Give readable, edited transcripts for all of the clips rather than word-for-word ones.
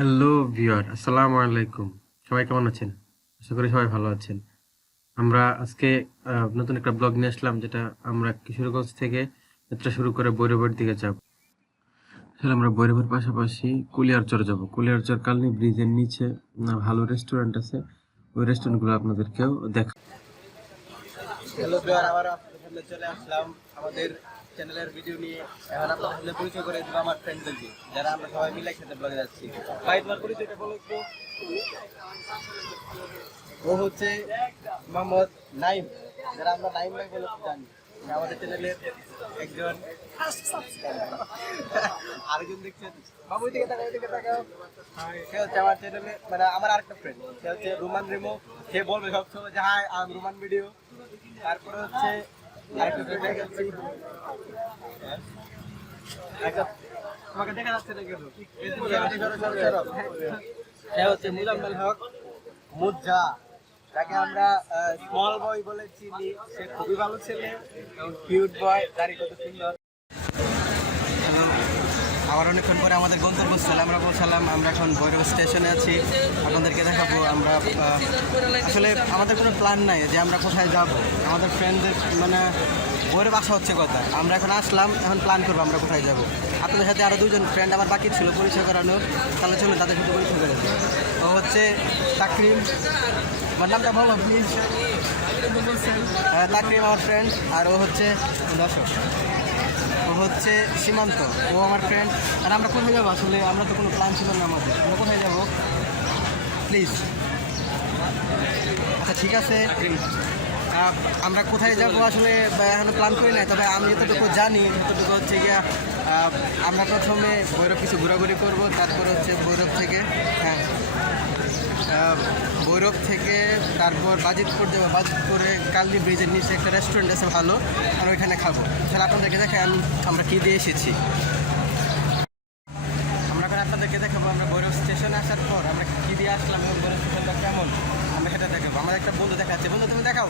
Hello viewer, আসসালামু আলাইকুম। সবাই কেমন আছেন? আশা করি সবাই ভালো আছেন। আমরা আজকে নতুন একটা ব্লগ নিয়ে আসলাম, যেটা আমরা কিশোরগঞ্জ থেকে যাত্রা শুরু করে ভৈরবের দিকে যাব। আসলে আমরা ভৈরবের পাশাপাশি কুলিয়ারচর যাব। কুলিয়ারচর কালনী ব্রিজের নিচে ভালো রেস্টুরেন্ট আছে, ওই রেস্টুরেন্টগুলো আপনাদেরকেও দেখ। হ্যালো ভিউয়ার, আবার আপনাদের সামনে চলে আসলাম আমাদের চ্যানেলের ভিডিও নিয়ে। এখন আপনাদের সামনে পরিচয় করে দেবো আমার ফ্রেন্ডদেরকে, যারা আমরা সবাই মিলে একসাথে ব্লগে যাচ্ছি। ভাই, তোমার পরিচয়টা বলো একটু। ও হচ্ছে মোহাম্মদ নাইম, যারা আমরা নাইম ভাই বলে জানি। আমাদের চ্যানেলের একজন আরেকজন দেখছেন, বাবু দিকে তাকাও, এদিকে তাকাও। সে হচ্ছে আমার চ্যানেলে, মানে আমার আরেকটা ফ্রেন্ড, সে হচ্ছে রুমান রিমো। সে বলবে সবসময় যে hi, I am Ruman video. তারপরে হচ্ছে আরেকটা ফ্রেন্ড দেখাচ্ছি, তোমাকে দেখা যাচ্ছে না কেন? সে হচ্ছে মুজাম্মেল হক মুজ্জা, তাকে আমরা স্মল বয় বলে চিনি। সে খুবই ভালো ছেলে এবং কিউট বয়, দাড়ি কত সুন্দর। আবার অনেকক্ষণ পরে আমাদের গন্তব্যস্থলে আমরা পৌঁছালাম। আমরা এখন ভৈরব স্টেশনে আছি, আপনাদেরকে দেখাবো। আমরা আসলে আমাদের কোনো প্ল্যান নাই যে আমরা কোথায় যাব। আমাদের ফ্রেন্ডদের মানে ভৈরব আসা হচ্ছে কথা, আমরা এখন আসলাম, এখন প্ল্যান করবো আমরা কোথায় যাব। আপনাদের সাথে আরও দুজন ফ্রেন্ড আমার বাকি ছিল পরিচয় করানো, তাহলে চলুন তাদের সাথে পরিচয় করে দিই। ও হচ্ছে তাকরিম, আমার নামটা বলো প্লিজ। তাকরিম আমার ফ্রেন্ড, আর ও হচ্ছে দর্শক, ও হচ্ছে সীমান্ত, ও আমার ফ্রেন্ড। আর আমরা কোথায় যাবো? আসলে আমরা তো কোনো প্ল্যান ছিল না আমাদের, আমরা কোথায় যাবো প্লিজ? আচ্ছা ঠিক আছে, আমরা কোথায় যাব আসলে এখনো প্ল্যান করি নাই, তবে আমি যতটুকু জানি ততটুকু হচ্ছে গিয়া আমরা প্রথমে ভৈরব কিছু ঘোরাঘুরি করব, তারপরে হচ্ছে ভৈরব থেকে ভৈরব থেকে তারপর বাজিতপুর যাবো। বাজিতপুরে কালনী ব্রিজের নিচে একটা রেস্টুরেন্ট আছে ভালো, আর ওইখানে খাবো। তাহলে আপনাদেরকে দেখে আমরা কী দিয়ে এসেছি। আমরা এখন আপনাদেরকে দেখাবো আমরা ভৈরব স্টেশনে আসার পর আমরা কী দিয়ে আসলাম এবং ভৈরব স্টেশনটা কেমন আমরা সেটা দেখাবো। আমাদের একটা বন্ধু দেখাচ্ছে, বন্ধু তুমি দেখাও।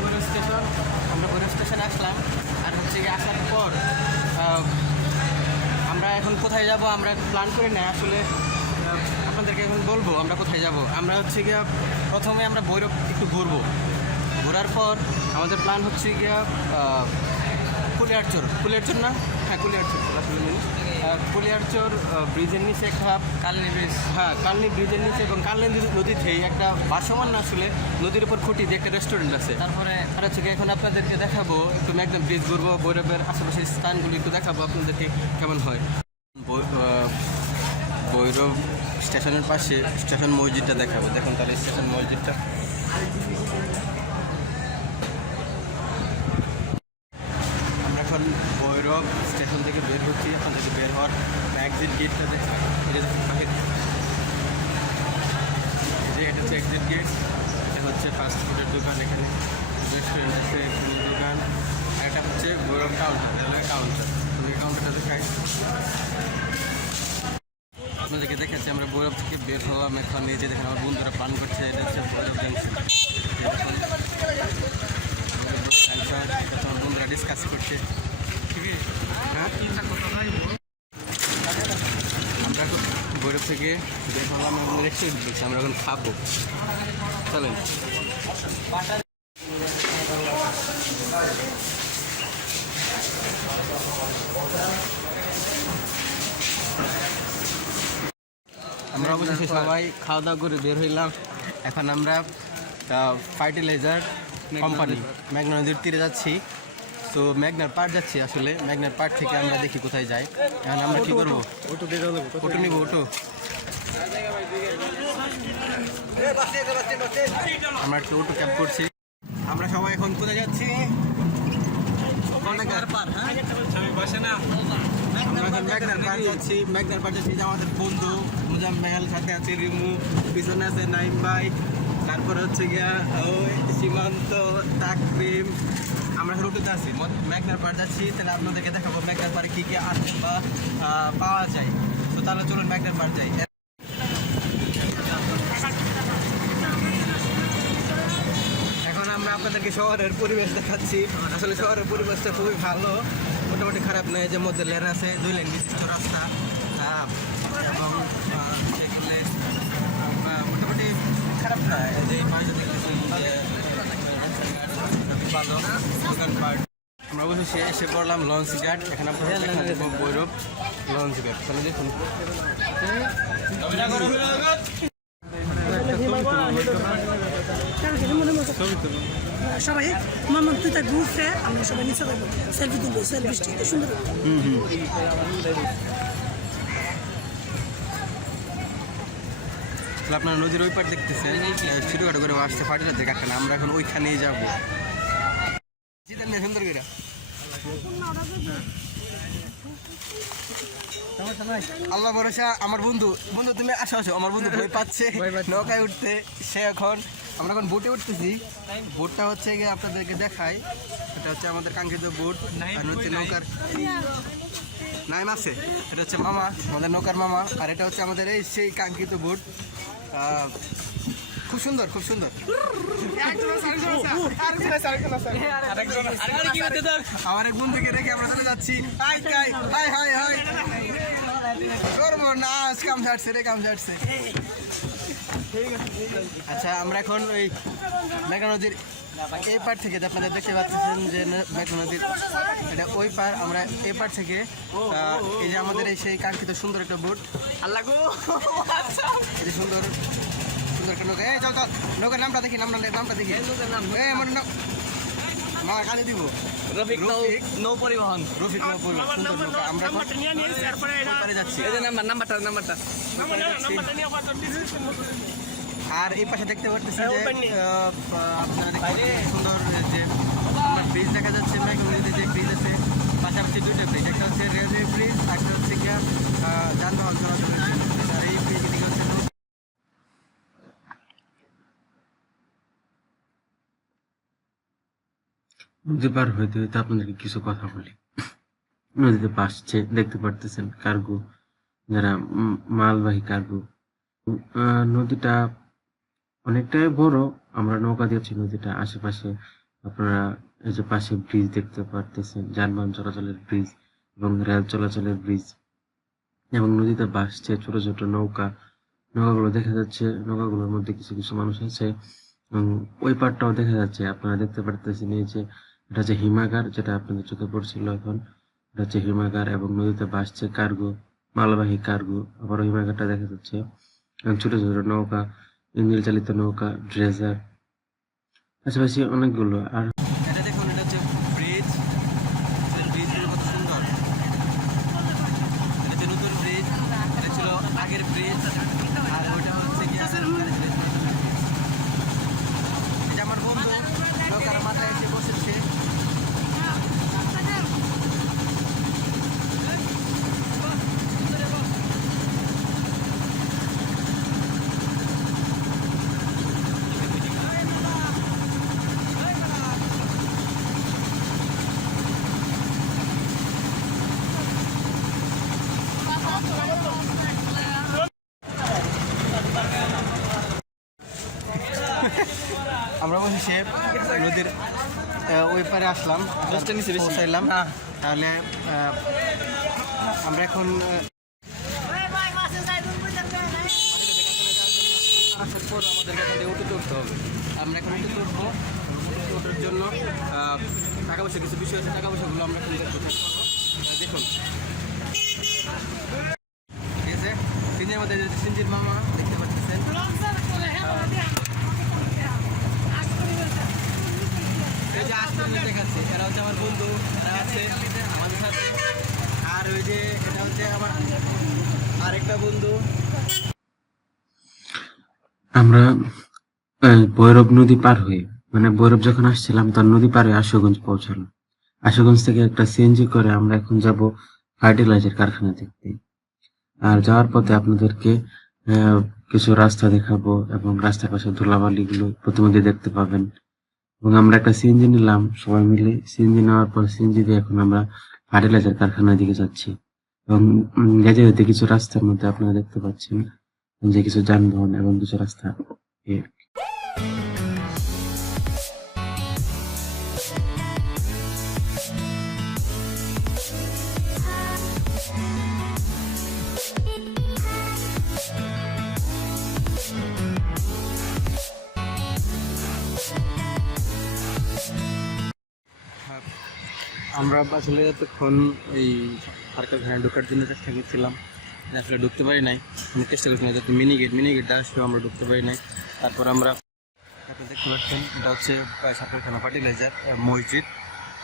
ভৈরব স্টেশন, আমরা ভৈরব স্টেশনে আসলাম। আর হচ্ছে গিয়ে আসার পর আমরা এখন কোথায় যাব আমরা প্ল্যান করি না আসলে, আপনাদেরকে এখন বলবো আমরা কোথায় যাব। আমরা হচ্ছে গিয়া প্রথমে আমরা ভৈরব একটু ঘুরবো, ঘোরার পর আমাদের প্ল্যান হচ্ছে গিয়া কুলিয়ারচর না, হ্যাঁ কুলিয়ারচর আসলে কুলিয়ারচর ব্রিজের নিচে একটা কালনী ব্রিজ, হ্যাঁ কালনী ব্রিজের নিচে এবং কালনী নদীতে একটা ভাসমান আসলে নদীর উপর খুঁটি দিয়ে একটা রেস্টুরেন্ট আছে। তারপরে আর হচ্ছে এখন আপনাদেরকে দেখাবো একটু একদম ব্রিজ ঘুরবো, ভৈরবের আশেপাশের স্থানগুলো একটু দেখাবো আপনাদেরকে কেমন হয়। ভৈরব স্টেশনের পাশে স্টেশন মসজিদটা দেখাবো, দেখুন তাহলে স্টেশন মসজিদটা। আমরা এখন ভৈরব স্টেশন থেকে বের হচ্ছি, আপনাদেরকে বের হওয়ার এক্সিট গেটটা দেখা, এটা হচ্ছে এক্সিট গেট। এটা হচ্ছে ফাস্ট ফুডের দোকান, এখানে রেস্টুরেন্ট আছে, ফুডের দোকান। আর এটা হচ্ছে ভৈরব কাউন্টার, এই কাউন্টারটা দেখাই আপনাদেরকে দেখাচ্ছি। আমরা ভৈরব থেকে বের হলাম, এখন নিজে দেখেন আমার বন্ধুরা প্ল্যান করছে। এটা হচ্ছে ভৈরব জাংশন, আমার বন্ধুরা ডিসকাস করছে, ঠিক আছে। হ্যাঁ আমরা এখন ভৈরব থেকে বের হলাম এবং রেস্টুরেন্ট বলছি, আমরা এখন খাবো, চলেন। আমরা অবশেষে সবাই খাওয়া দাওয়া করে বের হইলাম। এখন আমরা ফার্টিলাইজার কোম্পানি মেঘনা নদীর তীরে যাচ্ছি। তো মেঘনার পাড় যাচ্ছি, আসলে মেঘনার পাড় থেকে আমরা দেখি কোথায় যাই। এখন আমরা কী করবো? অটো নিব, অটো। আমরা একটা অটো ক্যাব করছি। আমরা সবাই এখন কোথায় যাচ্ছি? মেঘনার পাড় যাচ্ছি। মেঘনার পাড় যাচ্ছি, আমাদের বন্ধু মুজাম্মেল, সাথে আছে রিমু, পিছনে আছে নাইম ভাই, তারপরে হচ্ছে গিয়া ওই সীমান্ত, তাকরিম। আমরা রুটুতে আছি, মেঘনার পাড় যাচ্ছি। তাহলে আপনাদেরকে দেখাবো মেঘনার পাড়ে কী কী আছে বা পাওয়া যায়। তো তাহলে চলুন মেঘনার পাড় যাই। এখন আমরা আপনাদের আপনাদেরকে শহরের পরিবেশ দেখাচ্ছি। আসলে শহরের পরিবেশটা খুবই ভালো, মোটামুটি খারাপ নয়। যে মধ্যে লেন আছে, 2 লেন বিশিষ্ট রাস্তা, এবং সেগুলো মোটামুটি খারাপ নয়। যে পাশে দেখতেছি যে ভালো দোকানপাট। আমরা অবশেষে এসে পড়লাম লঞ্চ ঘাট। এখানে আপনারা দেখাবো ভৈরব লঞ্চ ঘাট। তাহলে দেখুন সবাই মামা তুই তার গ্রুপে আমরা সবাই নিচে যাবো, সেলফি তুলবো, সেলফি স্টিক সুন্দর। আপনারা নদীর ওই পার দেখতেছেন, ছোটখাটো করে আসছে ফার্টিলাইজার কারখানা। আমরা এখন ওইখানেই যাবো। সুন্দর করে আল্লাহ ভরসা। আমার বন্ধু তুমি আসো আসো। আমার বন্ধু ভয় পাচ্ছে নৌকায় উঠতে। সে এখন আমরা এখন বোটে উঠতেছি। বোটটা হচ্ছে গিয়ে আপনাদেরকে দেখাই। এটা হচ্ছে আমাদের কাঙ্ক্ষিত বোট। আর হচ্ছে নৌকার নাইম আছে, এটা হচ্ছে মামা, আমাদের নৌকার মামা। আর এটা হচ্ছে আমাদের এই সেই কাঙ্ক্ষিত বোট। খুব সুন্দর, খুব সুন্দর। আমার এক বন্ধুকে রেখে আমরা চলে যাচ্ছি। কাম ছাড়ছে রে, কাম ছাড়ছে। আচ্ছা, আমরা এখন ওই মেঘনা নদীর এই পার থেকে, আপনাদের দেখতে পাচ্ছেন যে মেঘনা নদীর এটা ওই পার, আমরা এই পার থেকে এই যে আমাদের এই সেই কাঙ্ক্ষিত সুন্দর একটা বোট। আল্লাহ গো, এই যে সুন্দর সুন্দর একটা নৌকা। এই চল চল, নৌকার নামটা দেখি, নামটা দেখি। আমার মামা কাজে দিব রফিক নৌ পরিবহন। সুন্দর নৌকা। আমরা এখন যাচ্ছি। নাম্বারটা আর এই পাশে দেখতে পাচ্ছেন যে আপনারা দেখতে সুন্দর যে ব্রিজ দেখা যাচ্ছে। মেঘনাতে যে ব্রিজ আছে, পাশাপাশি 2টা ব্রিজ, একটা হচ্ছে রেলওয়ে ব্রিজ, একটা হচ্ছে গিয়া যানবাহন চলাচলের জন্য। আর এই ব্রিজ এদিকে হচ্ছে নদী পার হইতে হইতে আপনাদেরকে কিছু কথা বলি। নদীতে পাশছে দেখতে পারতেছেন কার্গো, যারা মালবাহী কার্গো। নদীটা অনেকটাই বড়। আমরা নৌকা দিয়েছি নদীটা আশেপাশে। আপনারা এই যে পাশে ব্রিজ দেখতে পারতেছেন, যানবাহন চলাচলের ব্রিজ এবং রেল চলাচলের ব্রিজ। এবং নদীতে ভাসছে ছোট ছোট নৌকাগুলো দেখা যাচ্ছে। নৌকাগুলোর মধ্যে কিছু কিছু মানুষ আছে এবং ওই পাড়টাও দেখা যাচ্ছে। আপনারা দেখতে পারতেছেন এই যে এটা হচ্ছে হিমাগার, যেটা আপনাদের চোখে পড়ছিল এখন। এটা হচ্ছে হিমাগার এবং নদীতে ভাসছে কার্গো, মালবাহী কার্গো। আবারও হিমাগারটা দেখা যাচ্ছে এবং ছোট ছোট নৌকা, ইঞ্জিন চালিত নৌকা, ড্রেজার, পাশাপাশি অনেকগুলো। আর এটা দেখুন, এটা হচ্ছে ব্রিজ। ব্রিজগুলো কত সুন্দর। এটা হচ্ছে নতুন ব্রিজ, এটা ছিল আগের ব্রিজ। আর ওইটা হচ্ছে কি এটা আমার বন্ধু নৌকার মাথায় এসে বসেছে। আমরা অবশেষে নদীর ওই পারে আসলাম, পৌঁছাইলাম। তাহলে আমরা এখন আমাদের উঠে উঠতে হবে। আমরা এখন উঠে উঠবো। ওঠার জন্য টাকা পয়সা কিছু বিষয় আছে, টাকা পয়সাগুলো আমরা এখন দেখুন। ঠিক আছে, সিঞ্জির মধ্যে সিঞ্জির মামা দেখতে পাচ্ছেন। দেখাচ্ছে এরা হচ্ছে আমার বন্ধু, এরা আছে আমাদের সাথে। আর ওই যে এটা হচ্ছে আমার আরেকটা বন্ধু। আমরা ভৈরব নদী পার হয়ে, মানে ভৈরব যখন আসছিলাম তার নদী পার হয়ে আশুগঞ্জ পৌঁছালাম। আশুগঞ্জ থেকে একটা সিএনজি করে আমরা এখন যাব ফার্টিলাইজার কারখানা দেখতে। আর যাওয়ার পথে আপনাদেরকে কিছু রাস্তা দেখাবো এবং রাস্তার পাশে ধুলাবালি গুলো প্রতিমধ্যে দেখতে পাবেন। এবং আমরা একটা সিএনজি নিলাম সবাই মিলে। সিএনজি নেওয়ার পর সিএনজি দিয়ে এখন আমরা ফার্টিলাইজার কারখানার দিকে যাচ্ছি। এবং যেতে যেতে কিছু রাস্তার মধ্যে আপনারা দেখতে পাচ্ছেন যে কিছু যানবাহন এবং কিছু রাস্তা আমরা আসলে এতক্ষণ এই কারখানায় ঢোকার জন্য চেষ্টা করছিলাম, আসলে ঢুকতে পারি নাই। অনেক চেষ্টা করছিলাম যাতে মিনি গেটটা আসলেও আমরা ঢুকতে পারি নাই। তারপর আমরা আপনি দেখতে পাচ্ছেন এটা হচ্ছে সরকারখানা ফার্টিলাইজার মসজিদ।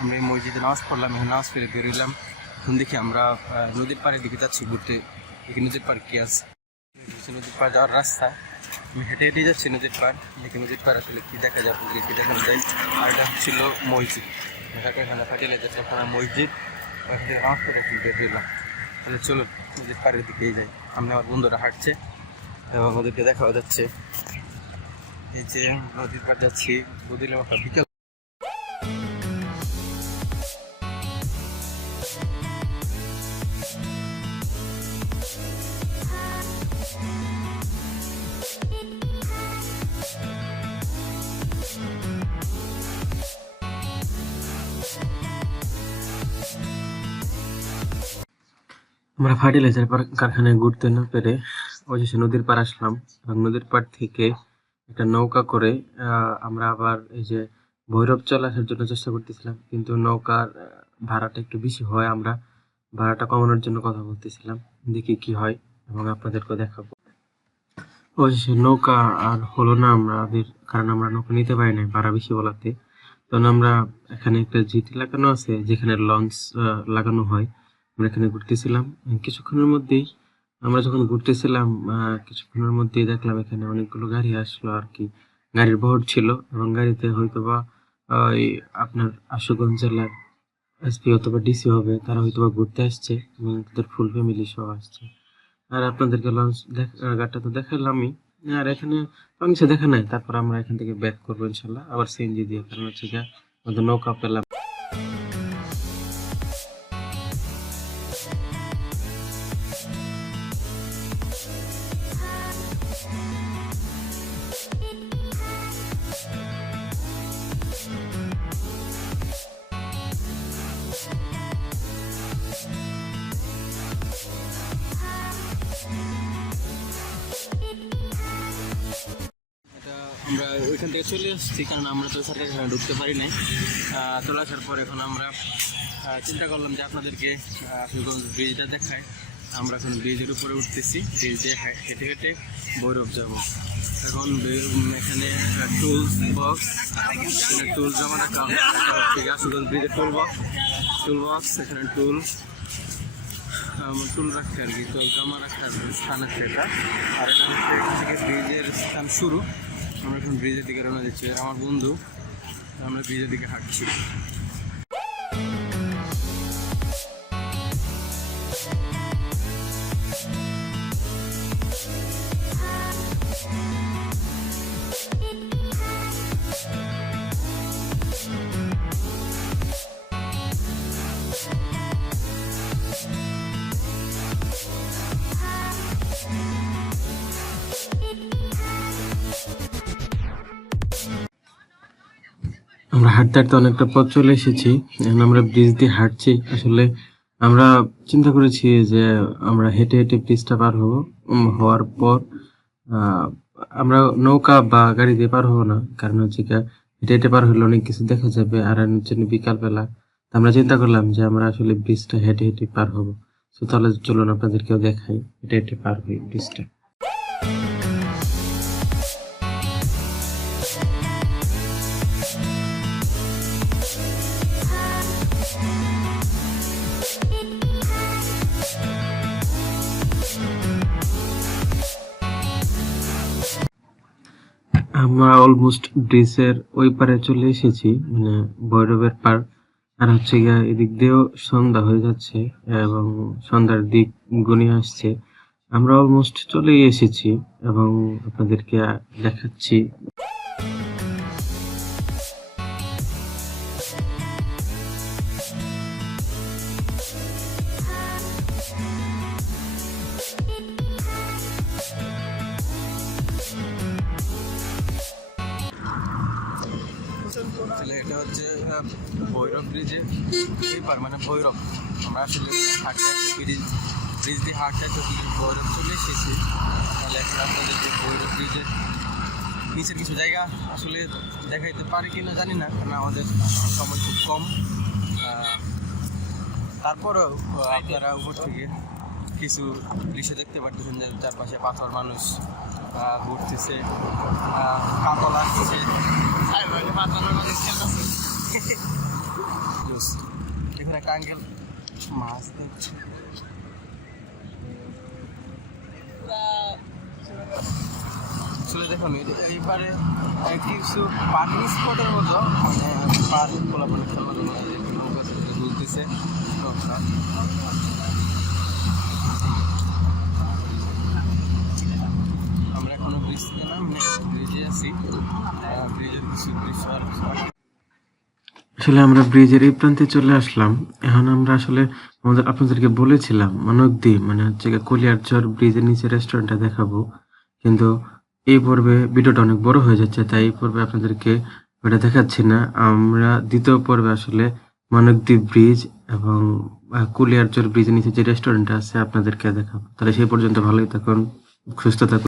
আমরা এই মসজিদে নামাজ পড়লাম, এখানে নামাজ পড়ে বেরোলাম। এখন দেখি আমরা নদীর পাড়ের দিকে যাচ্ছি ঘুরতে। দেখি নদীর পাড় কি আছে, নদীর পাড় যাওয়ার রাস্তা। আমি হেঁটে হেঁটে যাচ্ছি নদীর পাড়, দেখি নদীর পাড় আসলে কী দেখা যায়, আপনাদের কী দেখানো যায়। আর এটা হচ্ছিল মসজিদ, সরকারখানা ফার্টিলাইজার সরকার মসজিদ। ওখান থেকে নামাজ পড়ে বেরোলাম। তাহলে চলুন নদীর পাড়ের দিকেই যাই। সামনে আমার বন্ধুরা হাঁটছে এবং ওদেরকে দেখা যাচ্ছে। এই যে নদীর পাড় যাচ্ছি, বুঝলাম একটা বিকেল। আমরা ফার্টিলাইজার কারখানায় ঘুরতে না পেরে অবশেষে নদীর পাড় আসলাম এবং নদীর পাড় থেকে একটা নৌকা করে আমরা আবার এই যে ভৈরব চলে আসার জন্য চেষ্টা করতেছিলাম, কিন্তু নৌকার ভাড়াটা একটু বেশি হয়। আমরা ভাড়াটা কমানোর জন্য কথা বলতেছিলাম, দেখি কি হয় এবং আপনাদেরকে দেখাবো। অবশেষে নৌকা আর হলো না আমাদের, কারণ আমরা নৌকা নিতে পারি না ভাড়া বেশি বলাতে। তখন আমরা এখানে একটা জিটি লাগানো আছে যেখানে লঞ্চ লাগানো হয়। আমরা এখানে ঘুরতেছিলাম, কিছুক্ষণের মধ্যেই আমরা যখন ঘুরতেছিলাম কিছুক্ষণের মধ্যেই দেখলাম এখানে অনেকগুলো গাড়ি আসলো আর কি। গাড়ির ভোর ছিল এবং গাড়িতে হয়তোবা ওই আপনার আশুগঞ্জ জেলার এসপি অথবা ডিসি হবে, তারা হয়তোবা ঘুরতে আসছে এবং তাদের ফুল ফ্যামিলি সহ আসছে। আর আপনাদেরকে লঞ্চ গাড়িটা তো দেখালামই, আর এখানে অনেক কিছু দেখা নাই। তারপর আমরা এখান থেকে ব্যাক করবো ইনশাল্লাহ আবার সিএনজি দিয়ে, কারণ হচ্ছে গিয়ে আমাদের নৌকা পেলাম। আমরা ওইখান থেকে চলে আসছি, কারণ আমরা তো সরকারখানা ঢুকতে পারি নাই। চলে আসার পর এখন আমরা চিন্তা করলাম যে আপনাদেরকে আশুগঞ্জ ব্রিজটা দেখায়। আমরা এখন ব্রিজের উপরে উঠতেছি, ব্রিজ দিয়ে হেঁটে হেঁটে ভৈরব যাব। এখন এখানে টুলস বক্স, টুল জমা রাখা হয়। আশুগঞ্জ ব্রিজের টুল বক্স, এখানে টুল রাখতে আর কি, তো জমা রাখার স্থান আছে এটা। আর এটা হচ্ছে এখান থেকে ব্রিজের স্থান শুরু। আমরা এখন ব্রিজের দিকে রওনা দিচ্ছি, আমার বন্ধু, আমরা ব্রিজের দিকে হাঁটছি। আমরা হাঁটতে হাঁটতে অনেকটা পথ চলে এসেছি, এখন আমরা ব্রিজ দিয়ে হাঁটছি। আসলে আমরা চিন্তা করেছি যে আমরা হেঁটে হেঁটে ব্রিজটা পার হবো, হওয়ার পর আমরা নৌকা বা গাড়ি দিয়ে পার হবো না, কারণ হচ্ছে হেঁটে হেঁটে পার হলে অনেক কিছু দেখা যাবে। আর জন্য বিকালবেলা আমরা চিন্তা করলাম যে আমরা আসলে ব্রিজটা হেঁটে হেঁটে পার হবো। তো তাহলে চলুন আপনাদেরকেও দেখাই হেঁটে হেঁটে পার হই ব্রিজটা। আমরা অলমোস্ট ব্রিজের ওই পারে চলে এসেছি, মানে ভৈরবের পার। আর হচ্ছে গিয়া এদিক দিয়েও সন্ধ্যা হয়ে যাচ্ছে এবং সন্ধ্যার দিক ঘনিয়ে আসছে। আমরা অলমোস্ট চলেই এসেছি এবং আপনাদেরকে দেখাচ্ছি। এটা হচ্ছে ভৈরব ব্রিজের এপার, মানে ভৈরব। আমরা আসলে হাঁটতে ব্রিজ দিয়ে হাঁটতে ভৈরব চলে এসেছি। তাহলে এখন আপনাদেরকে ভৈরব ব্রিজের নিচের কিছু জায়গা আসলে দেখাইতে পারি কিনা জানি না, কারণ আমাদের সময় খুব কম। তারপরেও আপনারা উপর থেকে কিছু দৃশ্য দেখতে পাচ্ছেন যে চারপাশে পাথর, মানুষ ঘুরতেছে, কাপড় আসছে, এখানে একটা আঙ্কেল মাছ দেখছে। আসলে দেখুন এইবারে কিছু পার্কিং স্পটের মতো, মানে পার্ক খোলাপানি খেলার জন্য ঘুরতেছে। আমরা এখনো ব্রিজ থেকে নামনি, ব্রিজে আছি, ব্রিজের কিছু দৃশ্য আর আসলে আমরা ব্রিজের এই প্রান্তে চলে আসলাম। এখন আমরা আসলে আপনাদেরকে বলেছিলাম মানবদ্বীপ মানে হচ্ছে গিয়ে কলিয়ারচর ব্রিজের নিচে রেস্টুরেন্টটা দেখাবো, কিন্তু এই পর্বে ভিডিওটা অনেক বড় হয়ে যাচ্ছে, তাই এই পর্বে আপনাদেরকে ওটা দেখাচ্ছি না। আমরা দ্বিতীয় পর্বে আসলে মানবদ্বীপ ব্রিজ এবং কলিয়ারচর ব্রিজের নিচে যে রেস্টুরেন্টটা আছে আপনাদেরকে দেখাবো। তাহলে সেই পর্যন্ত ভালোই থাকুন, সুস্থ থাকুন।